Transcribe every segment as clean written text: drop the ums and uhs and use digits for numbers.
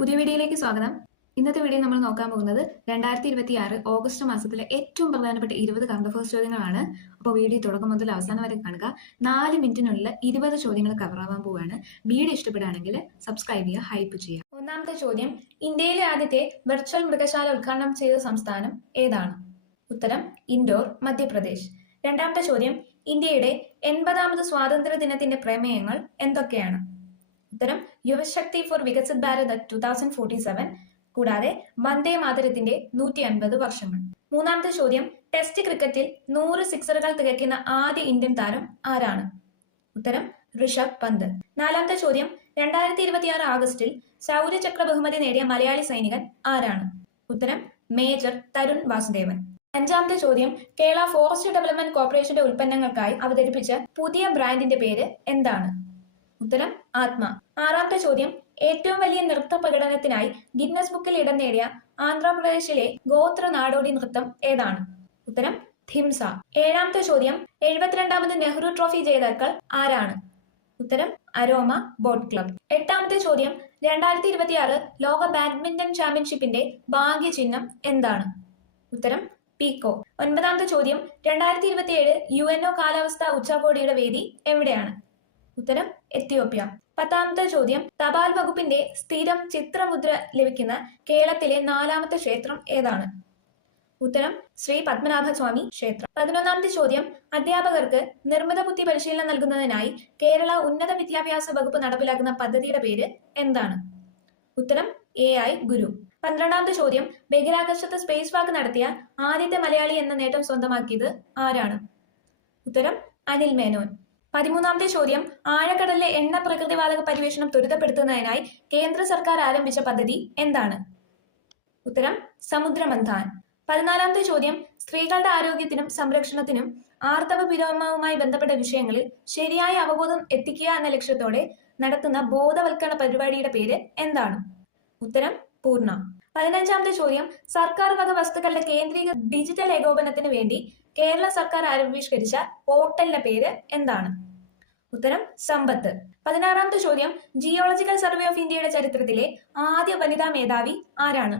പുതിയ വീഡിയോയിലേക്ക് സ്വാഗതം. ഇന്നത്തെ വീഡിയോ നമ്മൾ നോക്കാൻ പോകുന്നത് 2026 ഓഗസ്റ്റ് മാസത്തിലെ ഏറ്റവും പ്രധാനപ്പെട്ട 20 കറണ്ട് അഫയേഴ്സ് ചോദ്യങ്ങളാണ്. അപ്പോൾ വീഡിയോ തുടക്കം മുതൽ അവസാനം വരെ കാണുക. 4 മിനിറ്റിനുള്ളിൽ 20 ചോദ്യങ്ങൾ കവർ ആവാൻ പോവുകയാണ്. വീഡിയോ ഇഷ്ടപ്പെടുകയാണെങ്കിൽ സബ്സ്ക്രൈബ് ചെയ്യുക, ഹൈപ്പ് ചെയ്യുക. ഒന്നാമത്തെ ചോദ്യം, ഇന്ത്യയിലെ ആദ്യത്തെ വെർച്വൽ മൃഗശാല ഉദ്ഘാടനം ചെയ്ത സംസ്ഥാനം ഏതാണ്? ഉത്തരം ഇൻഡോർ, മധ്യപ്രദേശ്. രണ്ടാമത്തെ ചോദ്യം, ഇന്ത്യയുടെ 80ാമത് സ്വാതന്ത്ര്യ ദിനത്തിന്റെ പ്രമേയങ്ങൾ എന്തൊക്കെയാണ്? ഉത്തരം യുവശക്തി ഫോർ വികസിത് ഭാരത് 2047, കൂടാതെ വന്ദേ മാതരത്തിന്റെ 150 വർഷങ്ങൾ. മൂന്നാമത്തെ ചോദ്യം, ടെസ്റ്റ് ക്രിക്കറ്റിൽ 100 സിക്സറുകൾ തികയ്ക്കുന്ന ആദ്യ ഇന്ത്യൻ താരം ആരാണ്? ഉത്തരം ഋഷഭ് പന്ത്. നാലാമത്തെ ചോദ്യം, 2026 ആഗസ്റ്റിൽ ശൗര്യചക്ര ബഹുമതി നേടിയ മലയാളി സൈനികൻ ആരാണ്? ഉത്തരം മേജർ തരുൺ വാസുദേവൻ. അഞ്ചാമത്തെ ചോദ്യം, കേരള ഫോറസ്റ്റ് ഡെവലപ്മെന്റ് കോർപ്പറേഷന്റെ ഉൽപ്പന്നങ്ങൾക്കായി അവതരിപ്പിച്ച പുതിയ ബ്രാൻഡിന്റെ പേര് എന്താണ്? ഉത്തരം ആത്മ. ആറാമത്തെ ചോദ്യം, ഏറ്റവും വലിയ നൃത്ത പ്രകടനത്തിനായി ഗിന്നസ് ബുക്കിൽ ഇടം നേടിയ ആന്ധ്രാപ്രദേശിലെ ഗോത്ര നാടോടി നൃത്തം ഏതാണ്? ഉത്തരം ധിംസ. ഏഴാമത്തെ ചോദ്യം, 72ാമത് നെഹ്റു ട്രോഫി ജേതാക്കൾ ആരാണ്? ഉത്തരം അരോമ ബോട്ട് ക്ലബ്. എട്ടാമത്തെ ചോദ്യം, 2026 ലോക ബാഡ്മിന്റൺ ചാമ്പ്യൻഷിപ്പിന്റെ ഭാഗ്യചിഹ്നം എന്താണ്? ഉത്തരം പീക്കോ. ഒൻപതാമത്തെ ചോദ്യം, 2027 UNO കാലാവസ്ഥാ ഉച്ചകോടിയുടെ വേദി എവിടെയാണ്? ഉത്തരം എത്യോപ്യ. പത്താമത്തെ ചോദ്യം, തപാൽ വകുപ്പിന്റെ സ്ഥിരം ചിത്രമുദ്ര ലഭിക്കുന്ന കേരളത്തിലെ 4ാമത്തെ ക്ഷേത്രം ഏതാണ്? ഉത്തരം ശ്രീ പത്മനാഭസ്വാമി ക്ഷേത്രം. 11ാമത്തെ ചോദ്യം, അധ്യാപകർക്ക് നിർമ്മിത ബുദ്ധി പരിശീലനം നൽകുന്നതിനായി കേരള ഉന്നത വിദ്യാഭ്യാസ വകുപ്പ് നടപ്പിലാക്കുന്ന പദ്ധതിയുടെ പേര് എന്താണ്? ഉത്തരം AI ഗുരു. 12ാമത്തെ ചോദ്യം, ബഹിരാകാശത്ത് സ്പേസ് വാക്ക് നടത്തിയ ആദ്യത്തെ മലയാളി എന്ന നേട്ടം സ്വന്തമാക്കിയത് ആരാണ്? ഉത്തരം അനിൽ മേനോൻ. 13ാമത്തെ ചോദ്യം, ആഴക്കടലിലെ എണ്ണ പ്രകൃതിവാതക പര്യവേഷണം ത്വരിതപ്പെടുത്തുന്നതിനായി കേന്ദ്ര സർക്കാർ ആരംഭിച്ച പദ്ധതി എന്താണ്? ഉത്തരം സമുദ്രമന്ഥാൻ. 14ാമത്തെ ചോദ്യം, സ്ത്രീകളുടെ ആരോഗ്യത്തിനും സംരക്ഷണത്തിനും ആർത്തവ വിരാമവുമായി ബന്ധപ്പെട്ട വിഷയങ്ങളിൽ ശരിയായ അവബോധം എത്തിക്കുക എന്ന ലക്ഷ്യത്തോടെ നടത്തുന്ന ബോധവൽക്കരണ പരിപാടിയുടെ പേര് എന്താണ്? ഉത്തരം പൂർണ്ണ. 15ാമത്തെ ചോദ്യം, സർക്കാർ വക വസ്തുക്കളുടെ കേന്ദ്രീകൃത ഡിജിറ്റൽ ഏകോപനത്തിന് വേണ്ടി കേരള സർക്കാർ ആവിഷ്കരിച്ച പോർട്ടലിന്റെ പേര് എന്താണ്? ഉത്തരം സമ്പത്ത്. 16ാമത്തെ ചോദ്യം, ജിയോളജിക്കൽ സർവേ ഓഫ് ഇന്ത്യയുടെ ചരിത്രത്തിലെ ആദ്യ വനിതാ മേധാവി ആരാണ്?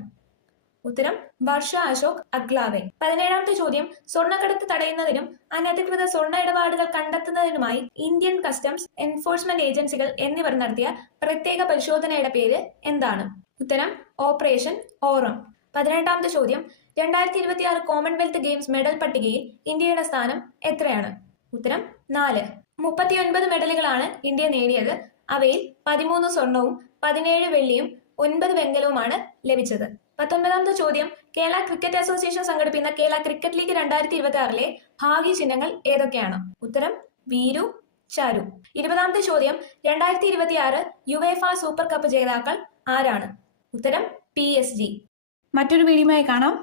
ഉത്തരം വർഷ അശോക് അഗ്ലാവെ. 17ാമത്തെ ചോദ്യം, സ്വർണ്ണക്കടത്ത് തടയുന്നതിനും അനധികൃത സ്വർണ്ണ ഇടപാടുകൾ കണ്ടെത്തുന്നതിനുമായി ഇന്ത്യൻ കസ്റ്റംസ് എൻഫോഴ്സ്മെന്റ് ഏജൻസികൾ എന്നിവർ നടത്തിയ പ്രത്യേക പരിശോധനയുടെ പേര് എന്താണ്? ഉത്തരം ഓപ്പറേഷൻ ഓറം. 18ാമത്തെ ചോദ്യം, 2026 കോമൺവെൽത്ത് ഗെയിംസ് മെഡൽ പട്ടികയിൽ ഇന്ത്യയുടെ സ്ഥാനം എത്രയാണ്? ഉത്തരം 4. 39 മെഡലുകളാണ് ഇന്ത്യ നേടിയത്. അവയിൽ 13 സ്വർണവും 17 വെള്ളിയും 9 വെങ്കലവുമാണ് ലഭിച്ചത്. 19ാമത്തെ ചോദ്യം, കേരള ക്രിക്കറ്റ് അസോസിയേഷൻ സംഘടിപ്പിക്കുന്ന കേരള ക്രിക്കറ്റ് ലീഗ് 2026 ഭാഗ്യ ചിഹ്നങ്ങൾ ഏതൊക്കെയാണ്? ഉത്തരം വീരു, ചാരു. 20ാമത്തെ ചോദ്യം, 2026 യുവേഫ സൂപ്പർ കപ്പ് ജേതാക്കൾ ആരാണ്? ഉത്തരം PSG. മറ്റൊരു വീഡിയോയുമായി കാണാം.